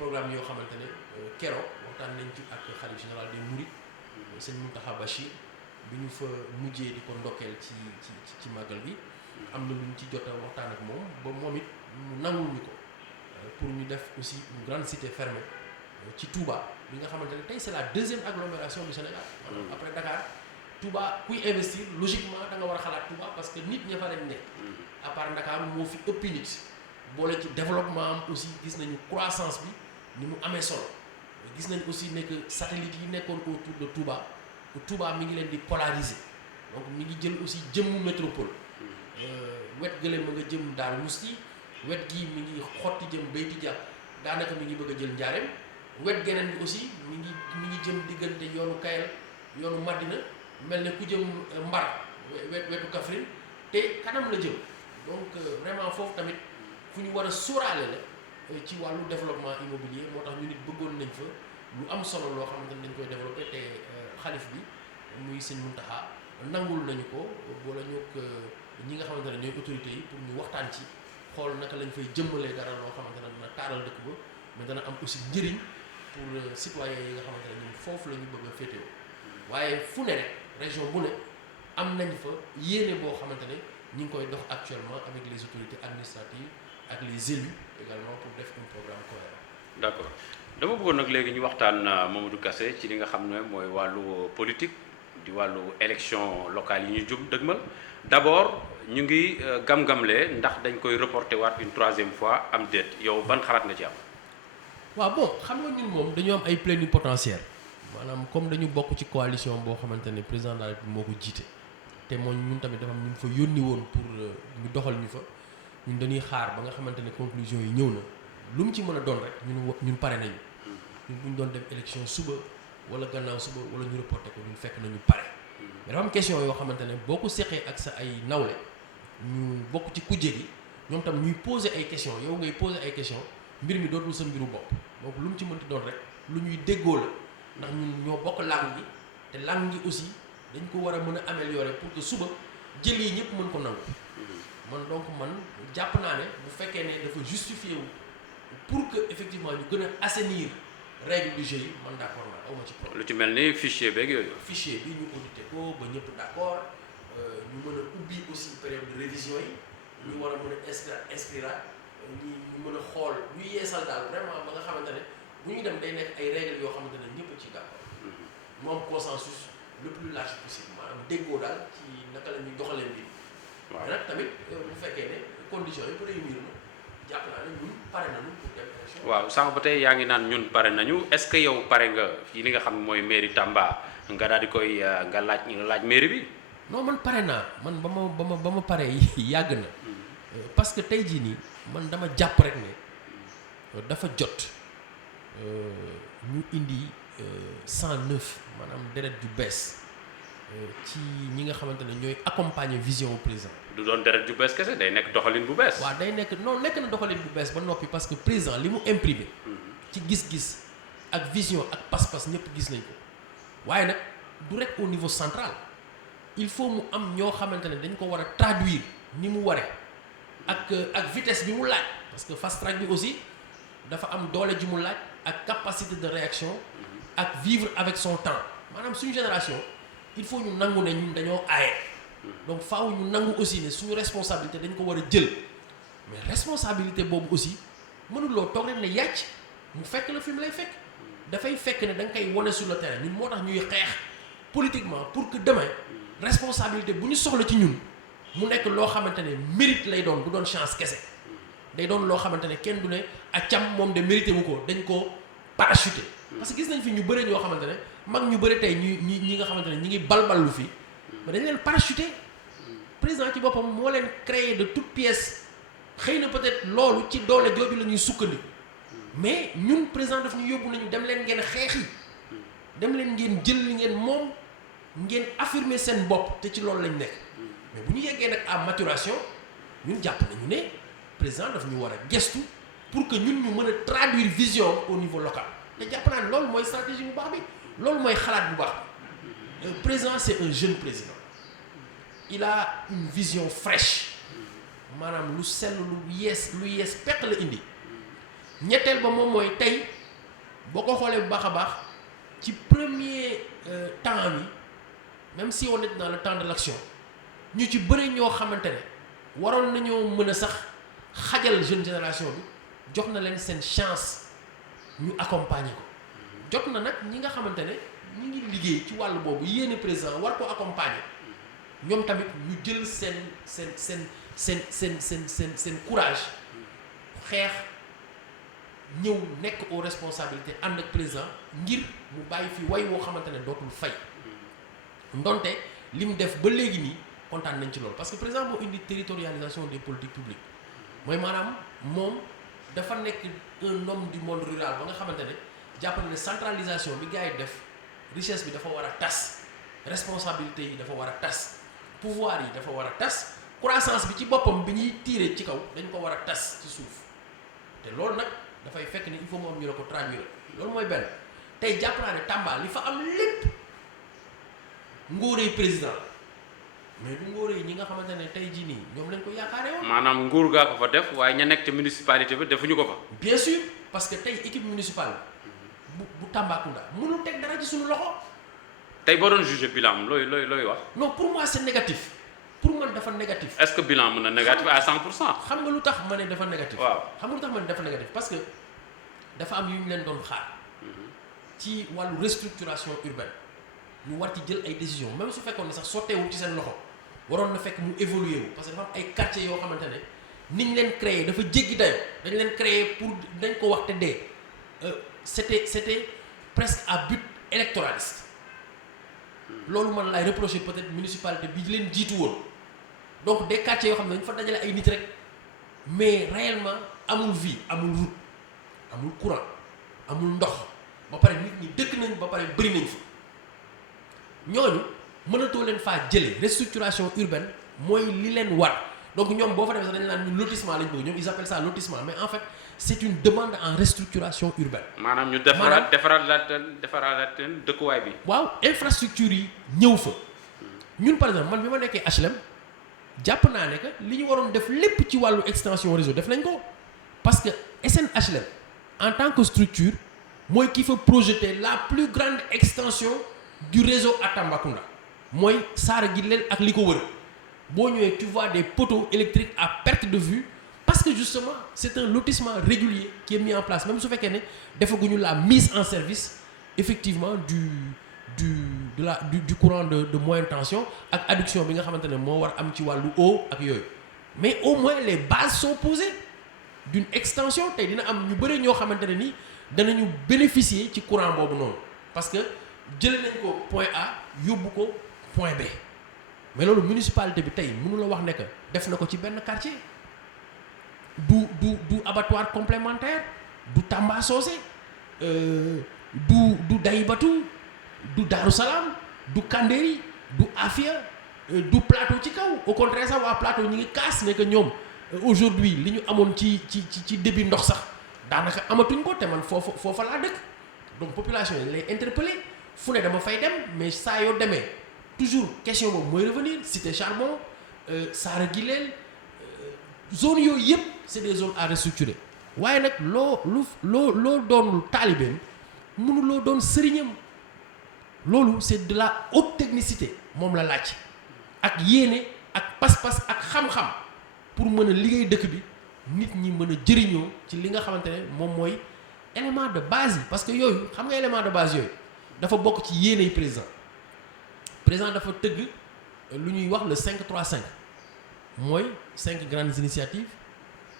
programme yoo xamante ne keroog waxtaan nañ ci ak xalif général des Mourides sëñ Mountakha Bachir bi ñu fa mujjee di ko ndokkeel ci màggal gi am na lu ñu ci jot a waxtaan ak moom ba moom it mu nangul ñu ko pour ñu def aussi une grande cité fermée ci Touba bi nga xamante ne tey c'est la deuxième agglomération du Sénégal. Après Dakar Touba kuy investir logiquement da nga war a xalaat Touba parce que nit ña fa lañ nekk. À part Dakar moo fi ëpp nit boole ci développement am aussi gis nañu croissance bi ni mu amee solo gis nañ aussi ne que satellites yi nekkoon autour de Touba mi ngi leen di polariser donc mi ngi jël aussi jëmmu métropole. Wet gële ma nga jëm Darou Mouhty wet gii mi ngi xotti jëm Beyti Dia daanaka mi ngi bëgg a jël Njaareem wet geneen bi aussi mi ngi jëm diggante yoonu Kayel yoonu Madina mel ne ku jëm Mbar wetu Kaffrine te kanam la jëm donc vraiment foofu tamit fu ñu war a sóoraale la ci wàllu développement immobilier moo tax ñu nit bëggoon nañ fa lu am solo loo xamante ne dañ koy développé te xalif bi muy sëñ Mountakha nangul nañu ko boole ñu ak ñi nga xamante ne ñooy autorités yi pour ñu waxtaan ci xool naka lañ fay jëmmalee dara loo xamante ne dina taaral dëkk ba mais dana am aussi njëriñ pour citoyens yi nga xamante ne ñun foofu la ñu bëgg a féetewoo waaye fu ne rek région bu ne am nañ fa yéene boo xamante ne ñu ngi koy dox actuellement avec les autorités administratives ak les élus également pour def un programme cohérent. D'accord dama bëggoon nag léegi ñu waxtaan Mamadou Kassé ci li nga xam ne mooy wàllu politique di wàllu élection locale yi ñu jub dëgmal d'abord ñu ngi gam-gamlee ndax dañ koy reporter waat une troisième fois am déet yow ban xalaat nga ci am. waaw bon xam nga ñun moom dañoo am ay plénipotentiaires maanaam comme dañu bokk ci coalition boo xamante ne président de la République moo ko jiite te mooy ñun tamit dafa am ñu fa yónni woon pour ñu doxal ñu fa ñun dañuy xaar ba nga xamante ne conclusion yi ñëw na lu mu ci mën a doon rek ñun pare nañu ñun bu ñu doon dem élection suba wala gannaaw suba wala ñu reporté ko ñun fekk nañu pare mais dafa am question yoo xamante ne boo ko seqee ak sa ay nawle ñu bokk ci kujje gi ñoom tam ñuy poser ay questions yow ngay poser ay questions mbir mi dootul sa mbiru bopp donc lu mu ci mënti doon rek lu ñuy déggoo la ndax ñun ñoo bokk langue gi te langue gi aussi dañ ko war a mën a améliorer pour que suba jël yi ñëpp mën ko nangu man donc man jàpp naa ne bu fekkee ne dafa justifié wu pour que effectivement ñu gën a assainir règle du jeu yi man d'accord naa aw ma ci problème. lu ci mel ni fichier beeg yooyu. fichier bi ñu audité ko ba ñëpp d'accord ñu mën a ubbi aussi période de révision yi ñu war a mën a inscrire ñu mën a xool ñu yeesal daal vraiment ba nga xamante ne bu ñu dem day nekk ay règles yoo xamante ne ñëpp ci d'accord mu am consensus le plus large possible maanaam déggoo daal ci naka la ñuy doxalee mbir waaw nag tamit bu fekkee ne conditions yi réunir na jàpp naa ne ñun pare nañu pour dem élection. waaw sànq ba tey yaa ngi naan ñun pare nañu est-ce que yow pare nga ci li nga xam mooy mairie Tamba nga daal di koy nga laaj mairie bi. non man pare naa man ba ma pare yàgg na parce que tey jii nii man dama jàpp rek ne dafa jot ñu indi 109 maanaam deret ju bees ci ñi nga xamante ne ñooy accompagner vision président. du doon deret ju bees kese day nekk doxalin bu bees. waaw day nekk non nekk na doxalin bu bees ba noppi parce que président li mu imprimé. ci gis-gis ak vision ak pas-pas ñëpp gis nañ ko waaye nag du rek au niveau central il faut mu am ñoo xamante ne dañ ko war a traduire ni mu waree ak vitesse bi mu laaj parce que fast track bi aussi dafa am doole ji mu laaj ak capacité de réaction ak vivre avec son temps maanaam suñu génération il faut ñu nangu ne ñun dañoo aaye donc faaw ñu nangu aussi ne suñu responsabilité dañ ko war a jël mais responsabilité boobu aussi mënuloo toog rek ne yàcc mu fekk la fi mu lay fekk dafay fekk ne da nga koy wone sur le terrain ñun moo tax ñuy xeex politiquement pour que demain responsabilité bu ñu soxla ci ñun mu nekk loo xamante ne mérite lay doon du doon chance kese day doon loo xamante ne kenn du ne a cam moom de mérité wu ko dañ ko parachuté parce que gis nañ fi ñu bëre ñoo xamante ne mag ñu bëri tey ñi nga xamante ne ñi ngi balballu fii mais dañ leen parachuté président ci boppam moo leen créé de toutes pièces xëy na peut-être loolu ci doole jooju la ñuy sukkandiku mais ñun président daf ñu yóbbu nañu dem leen ngeen xeexi dem leen ngeen jël li ngeen moom ngeen affirmer seen bopp te ci loolu lañ nekk mais bu ñu yeggee nag à maturation ñun jàpp nañu ne président daf ñu war a gestu pour que ñun ñu mën a traduire vision au niveau local te jàpp naa ne loolu mooy stratégie bu baax bi loolu mooy xalaat bu baax bi le président c'est un jeune président il a une vision fraîche maanaam lu sell lu yees peq la indi ñetteel ba moom mooy tey boo ko xoolee bu baax a baax ci premier temps bi même si on est dans le temps de l'action ñu ci bëri ñoo xamante ne waroon nañoo mën a sax xajal jeune génération bi jox na leen seen chance ñu accompagner ko jot na nag ñi nga xamante ne ñu ngi liggéey ci wàll boobu yéene président war ko accompagner ñoom tamit ñu jël seen courage xeex ñëw nekk aux responsabilités ànd ak président ngir mu bàyyi fi way woo xamante ne dootul fay ndonte li mu def ba léegi nii kontaan nañ ci loolu parce que président moo indi territorialisation des politiques publiques mooy maanaam moom dafa nekk un homme du monde rural ba nga xamante ne jàpp na ne centralisation bi gars yi def richesse bi dafa war a tas responsabilité yi dafa war a tas pouvoir yi dafa war a tas croissance bi ci boppam bi ñuy tirer ci kaw dañ ko war a tas ci suuf te loolu nag dafay fekk ni il faut moom ñu la ko traduire loolu mooy benn tey jàpp naa ne Tamba li fa am lépp ngóoree président mais du ngóoree ñi nga xamante ne tey jii nii ñoom lañ ko yaakaaree woon. maanaam nguur gaa ko fa def waaye ña nekk ci municipalité bi defuñu ko fa. bien sûr parce que tey équipe municipale bu Tambacounda mënul teg dara ci suñu loxo. tey boo doon juger bilan looy wax. non pour moi c'est négatif pour man dafa négatif. est-ce que bilan mën na négatif à 100%. xam nga lu tax ma ne dafa négatif. waaw xam nga lu tax ma ne dafa négatif parce que dafa am yu ñu leen doon xaar. ci wàllu restructuration urbaine ñu war ci jël ay décisions même su fekkoon ne sax sotteewul ci seen loxo waroon na fekk mu évoluer wu parce que dafa am ay quartiers yoo xamante ne niñ leen créé dafa jéggi dayo dañ leen créé pour dañ ko wax te dee c'était presque à but électoraliste loolu man laay reprocher peut-être municipalité bi leen jiitu woon donc des quartiers yoo xam ne dañ fa dajale ay nit rek mais réellement amul vie amul route amul courant amul ndox ba pare nit ñi dëkk nañ ba pare bëri nañ fa ñooñu mënatoo leen faa jëlee restructuration urbaine mooy li leen war donc ñoom boo fa demee sax dañu naan ñun lotissement lañ bëgg ñoom ils appellent ça lotissement mais en fait c'est une demande en restructuration urbaine. maanaam ñu defaraat leen dëkkuwaay bi. waaw infrastructure yi ñëw fa ñun par exemple man bi ma nekkee HLM jàpp naa ne que li ñu waroon def lépp ci wàllu extension réseau def nañ ko parce que SNHLM en tant que structure mooy ki fa projeter la plus grande extension du réseau à Tambacounda mooy Saara Gileel ak li ko wër boo ñëwee tu vois des poteaux électriques à perte de vue parce que justement c'est un lotissement régulier qui est mis en place même su fekkee ne defaguñu la mise en service effectivement du courant de moyenne tension ak adduction bi nga xamante ne moo war am ci wàllu eau ak yooyu mais au moins les bases sont posées d'une extension tey dina am ñu bëri ñoo xamante ne ni danañu bénéficier ci courant boobu noonu parce que jëlee nañ ko point A yóbbu ko point B mais loolu municipalité bi tey mënu la wax ne que def na ko ci benn quartier du abattoir complémentaire du Tamba Socé du Daïbatou du Darou Salam du Kandéri du Afia du Plateau ci kaw au contraire sax waa Plateau ñi ngi kaas ne que ñoom aujourd'hui li ñu amoon ci débit ndox sax daanaka amatuñ ko te man foofa laa dëkk donc population yi lay interpeller fu ne dama fay dem mais saa yoo demee toujours question boobu mooy revenir Cité Charbon Saara Gileel zone yooyu yëpp c'est des zones à restructurer waaye nag loo doon taalibeem mënuloo doon sëriñam loolu c'est de la haute technicité moom la laaj ak yéene ak pas-pas ak xam-xam pour mën a liggéey dëkk bi nit ñi mën a jëriñoo ci li nga xamante ne moom mooy élément de base yi parce que yooyu xam nga élément de base yooyu dafa bokk ci yéeney président dafa tëgg lu ñuy wax le 5-3-5 mooy 5 grandes initiatives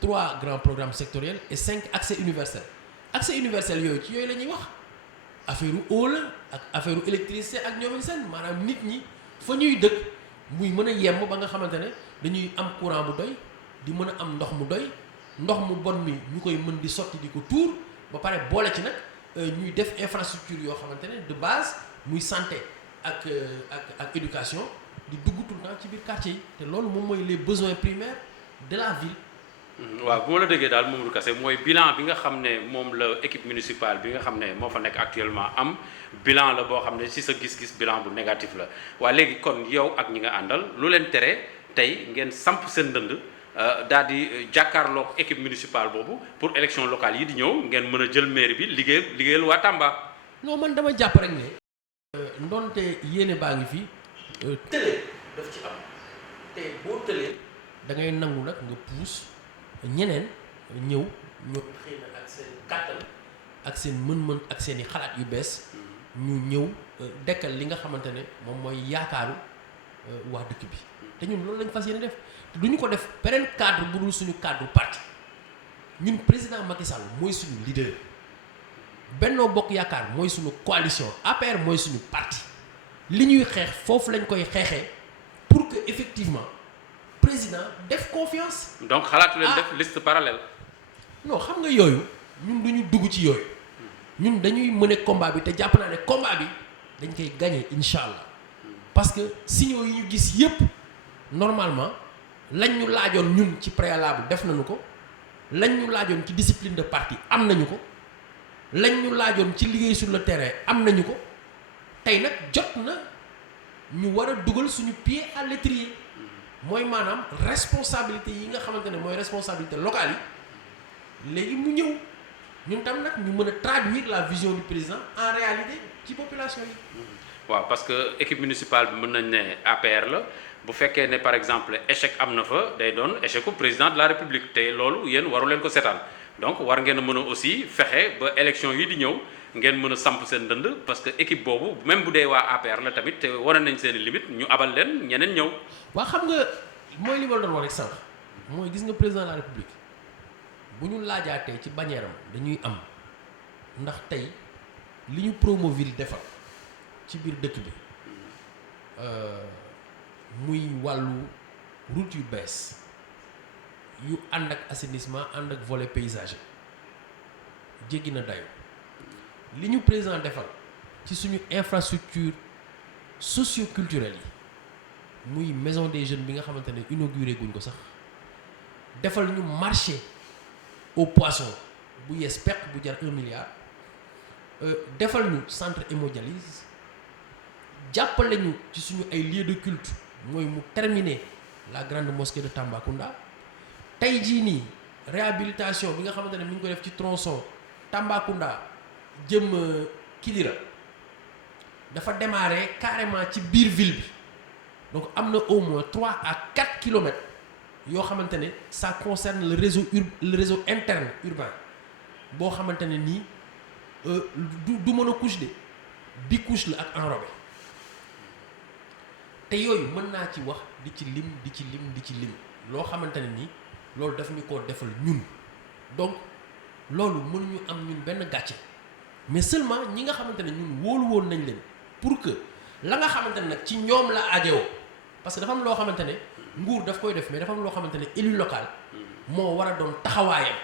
3 grands programmes sectoriels et 5 accès universels yooyu ci yooyu la ñuy wax affaire eau la ak affaire électricité ak ñoom seen maanaam nit ñi fa ñuy dëkk muy mën a yemb ba nga xamante ne dañuy am courant bu doy di mën a am ndox mu doy ndox mu bon mi ñu koy mën di sotti di ko tuur ba pare boole ci nag ñuy def infrastructure yoo xamante ne de base muy santé ak éducation di dugg tout le temps ci biir quartier yi te loolu moom mooy les besoins primaires de la ville. waaw bu ma la déggee daal Mamadou Kassé mooy bilan bi nga xam ne moom la équipe municipale bi nga xam ne moo fa nekk actuellement am bilan la boo xam ne ci sa gis-gis bilan bu négatif la waaye léegi kon yow ak ñi nga àndal lu leen tere tey ngeen samp seen ndënd daal di jàkkaarloog équipe municipale boobu pour élection locale yi di ñëw ngeen mën a jël mairie bi liggéeyal waa Tamba. non man dama jàpp rek ne. ndonte yéene baa ngi fi tële daf ci am te boo tëlee da ngay nangu nag nga puus ñeneen ñëw xëy na ak seen kàttan ak seen mën-mën ak seen i xalaat yu bees ñu ñëw dekkal li nga xamante ne moom mooy yaakaaru waa dëkk bi te ñun loolu lañ fas yéene def te duñu ko def beneen cadre bu dul suñu cadre parti ñun président Macky Sall mooy suñu leader Benno Bokk Yaakaar mooy suñu coalition APR mooy suñu parti li ñuy xeex foofu lañ koy xeexee pour que effectivement président def confiance. donc xalaatu leen def liste parallèle. non xam nga yooyu ñun duñu dugg ci yooyu ñun dañuy mëne combat bi te jàpp naa ne combat bi dañ koy gagner incha allah parce que signaux yi ñu gis yépp normalement lañ ñu laajoon ñun ci préalable def nañu ko lañ ñu laajoon ci discipline de parti am nañu ko lañ ñu laajoon ci liggéey sur le terrain am nañu ko tey nag jot na ñu war a dugal suñu pied à l'étrier mooy maanaam responsabilité yi nga xamante ne mooy responsabilité locale yi léegi mu ñëw ñun tam nag ñu mën a traduire la vision du président en réalité ci population yi. waaw parce que équipe municipale bi mën nañ ne APR la bu fekkee ne par exemple échec am na fa day doon échec u président de la république te loolu yéen waru leen ko seetaan donc war ngeen a mën a aussi fexe ba élection yi di ñëw ngeen mën a samp seen dënd parce que équipe boobu même bu dee waa APR la tamit te wane nañ seen i limite ñu abal leen ñeneen ñëw. waa xam nga mooy li ma doon wax rek sànq mooy gis nga président de la république bu ñu laajaatee ci bannière am dañuy am ndax tey li ñu Promoville defal ci biir dëkk bi muy wàllu route yu bees yu ànd ak assainissement ànd ak volet paysager jéggi na dayo li ñu président defal ci suñu infrastructure socio-culturelle yi muy maison des jeunes bi nga xamante ne inauguré guñ ko sax defal ñu marché au poisson bu yees peq bu jar 1 milliard defal ñu centre hémodialyse jàppale ñu ci suñu ay lieux de culte mooy mu terminer la grande mosquée de Tambacounda tey jii nii réhabilitation bi nga xamante ne mi ngi ko def ci tronçon Tambacounda jëm Kidira dafa démarrer carrément ci biir ville bi donc am na au moins 3 à 4 kilomètres yoo xamante ne ça concerne le réseau interne urbain boo xamante ne nii du mën a couche de bi couche la ak enrobé te yooyu mën naa ci wax di ci lim loo xamante ne nii loolu daf ñu ko defal ñun donc loolu mënuñu am ñun benn gàcce mais seulement ñi nga xamante ne ñun wóolu woon nañ leen pour que la nga xamante ne nag ci ñoom la ajewoo parce que dafa am loo xamante ne nguur daf koy def mais dafa am loo xamante ne élu local moo war a doon taxawaayam